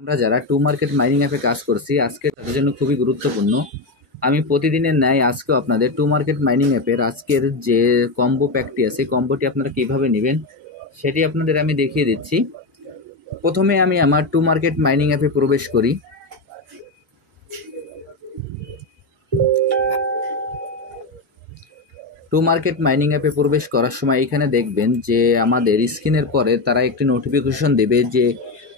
আমরা যারা to market mining অ্যাপে কাজ করছি আজকে তাদের জন্য খুবই গুরুত্বপূর্ণ। আমি প্রতিদিনের ন্যায় আজকেও আপনাদের টু মার্কেট মাইনিং অ্যাপের আজকের যে কম্বো প্যাকটি আছে কম্বোটি আপনারা কিভাবে নেবেন সেটি আপনাদের আমি দেখিয়ে দিচ্ছি। প্রথমে আমি আমার টু মার্কেট মাইনিং অ্যাপে প্রবেশ করি। টু মার্কেট মাইনিং অ্যাপে প্রবেশ করার সময় এখানে দেখবেন যে আমাদের স্ক্রিনের পরে তারা একটি নোটিফিকেশন দেবে যে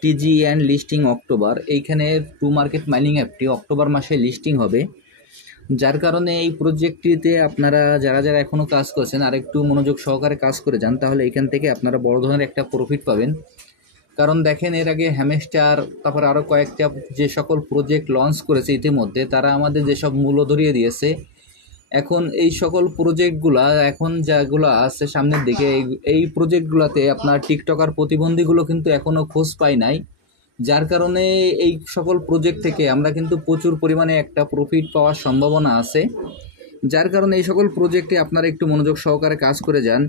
TGN লিস্টিং অক্টোবর। এইখানে টু মার্কেট মাইনিং অ্যাপটি অক্টোবর মাসে লিস্টিং হবে, যার কারণে এই প্রজেক্টটিতে আপনারা যারা যারা এখনও কাজ করছেন আর একটু মনোযোগ সহকারে কাজ করে যান, তাহলে এখান থেকে আপনারা বড় ধরনের একটা প্রফিট পাবেন। কারণ দেখেন এর আগে হ্যামস্টার তারপর আরও কয়েকটা যে সকল প্রজেক্ট লঞ্চ করেছে ইতিমধ্যে তারা আমাদের যেসব মূল্য ধরিয়ে দিয়েছে, এখন এই সকল প্রজেক্টগুলা এখন যেগুলো আছে সামনের দিকে এই প্রজেক্টগুলোতে আপনার টিকটকার প্রতিবন্ধীগুলো কিন্তু এখনও খোঁজ পায় নাই, যার কারণে এই সকল প্রজেক্ট থেকে আমরা কিন্তু প্রচুর পরিমাণে একটা প্রফিট পাওয়ার সম্ভাবনা আছে। যার কারণে এই সকল প্রজেক্টে আপনারা একটু মনোযোগ সহকারে কাজ করে যান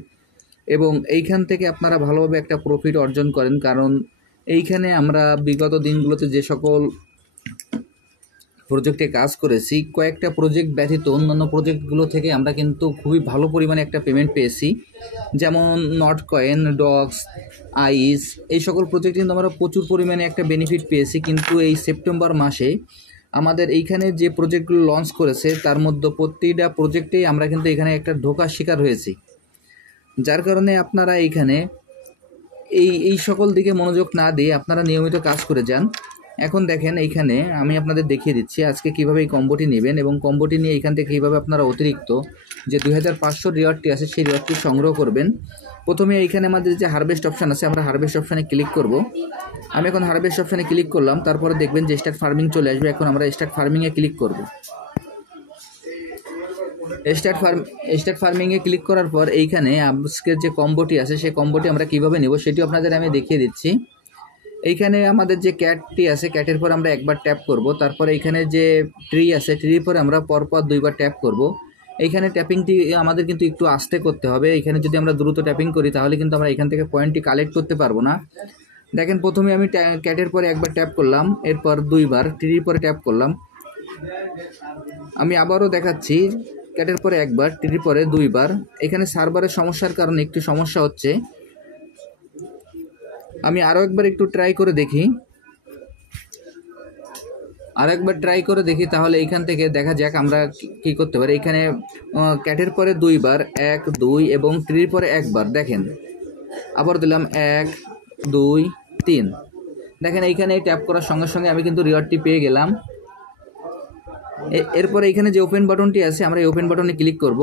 এবং এইখান থেকে আপনারা ভালোভাবে একটা প্রফিট অর্জন করেন। কারণ এইখানে আমরা বিগত দিনগুলোতে যে সকল প্রজেক্টে কাজ করেছি, কয়েকটা প্রজেক্ট ব্যতীত অন্যান্য প্রজেক্টগুলো থেকে আমরা কিন্তু খুবই ভালো পরিমাণে একটা পেমেন্ট পেয়েছি। যেমন নটকয়েন, ডক্স, আইস, এই সকল প্রজেক্ট কিন্তু আমরা প্রচুর পরিমাণে একটা বেনিফিট পেয়েছি। কিন্তু এই সেপ্টেম্বর মাসে আমাদের এইখানে যে প্রজেক্টগুলো লঞ্চ করেছে তার মধ্যে প্রতিটা প্রজেক্টেই আমরা কিন্তু এখানে একটা ধোঁকার শিকার হয়েছি। যার কারণে আপনারা এইখানে এই সকল দিকে মনোযোগ না দিয়ে আপনারা নিয়মিত কাজ করে যান। এখন দেখেন এইখানে আমি আপনাদের দেখিয়ে দিচ্ছি আজকে কীভাবে এই কম্বোটি নেবেন এবং কম্বোটি নিয়ে এইখান থেকে কীভাবে আপনারা অতিরিক্ত যে 2500 রিওয়ার্ডটি আছে সেই রিওয়ার্ডটি সংগ্রহ করবেন। প্রথমে এইখানে আমাদের যে হারভেস্ট অপশান আছে, আমরা হারভেস্ট অপশানে ক্লিক করব। আমি এখন হারভেস্ট অপশানে ক্লিক করলাম, তারপরে দেখবেন যে স্টার্ট ফার্মিং চলে আসবে। এখন আমরা স্টার্ট ফার্মিংয়ে ক্লিক করব। স্টার্ট ফার্মিংয়ে ক্লিক করার পর এইখানে আজকের যে কম্বোটি আছে সেই কম্বোটি আমরা কীভাবে নেব সেটি আপনাদের আমি দেখিয়ে দিচ্ছি। এইখানে আমাদের যে ক্যাটটি আছে, ক্যাটের পর আমরা একবার ট্যাপ করব। তারপরে এইখানে যে ট্রি আছে, ট্রির পরে আমরা পরপর দুইবার ট্যাপ করব। এইখানে ট্যাপিংটি আমাদের কিন্তু একটু আস্তে করতে হবে। এইখানে যদি আমরা দ্রুত ট্যাপিং করি তাহলে কিন্তু আমরা এখান থেকে পয়েন্টটি কালেক্ট করতে পারবো না। দেখেন প্রথমে আমি ক্যাটের পরে একবার ট্যাপ করলাম, এরপর দুইবার, ট্রির পরে ট্যাপ করলাম। আমি আবারও দেখাচ্ছি, ক্যাটের পরে একবার, ট্রির পরে দুইবার। এখানে সার্ভারের সমস্যার কারণে একটু সমস্যা হচ্ছে। আমি আরও একবার একটু ট্রাই করে দেখি, তাহলে এইখান থেকে দেখা যাক আমরা কি করতে পারি। এখানে ক্যাটের পরে দুইবার, 1, 2 এবং ট্রির পরে একবার। দেখেন আবার দিলাম 1, 2, 3। দেখেন এইখানে ট্যাপ করার সঙ্গে সঙ্গে আমি কিন্তু রিওয়ার্ডটি পেয়ে গেলাম। এরপরে এইখানে যে ওপেন বাটনটি আছে আমরা এই ওপেন বাটনে ক্লিক করব।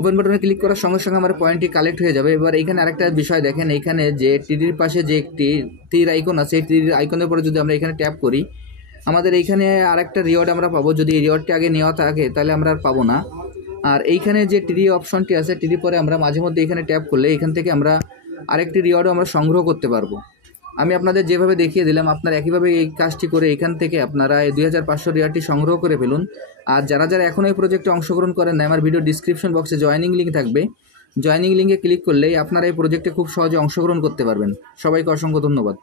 ওপেন বাটনে ক্লিক করার সঙ্গে সঙ্গে আমার পয়েন্টটি কালেক্ট হয়ে যাবে। এবার এইখানে আরেকটা বিষয় দেখেন, এইখানে যে টিরির পাশে যে একটি তীর আইকন আছে, এই তীর আইকনের পরে যদি আমরা এখানে ট্যাপ করি আমাদের এইখানে আরেকটা রিওয়ার্ড আমরা পাবো। যদি এই রিওয়ার্ডটি আগে নেওয়া থাকে তাহলে আমরা আর পাবো না। আর এইখানে যে টিরি অপশনটি আছে, টিরি পরে আমরা মাঝে মধ্যে এখানে ট্যাপ করলে এখান থেকে আমরা আরেকটি রিওয়ার্ডও আমরা সংগ্রহ করতে পারবো। আমি আপনাদের যেভাবে দেখিয়ে দিলাম আপনারা একইভাবে এই কাজটি করে এখান থেকে আপনারা এই 2500 রিওয়ার্ডটি সংগ্রহ করে ফেলুন। আর যারা যারা এখনও এই প্রজেক্টে অংশগ্রহণ করেন না, আমার ভিডিও ডিসক্রিপশন বক্সে জয়েনিং লিঙ্ক থাকবে। জয়েনিং লিঙ্কে ক্লিক করলেই আপনারা এই প্রজেক্টে খুব সহজে অংশগ্রহণ করতে পারবেন। সবাইকে অসংখ্য ধন্যবাদ।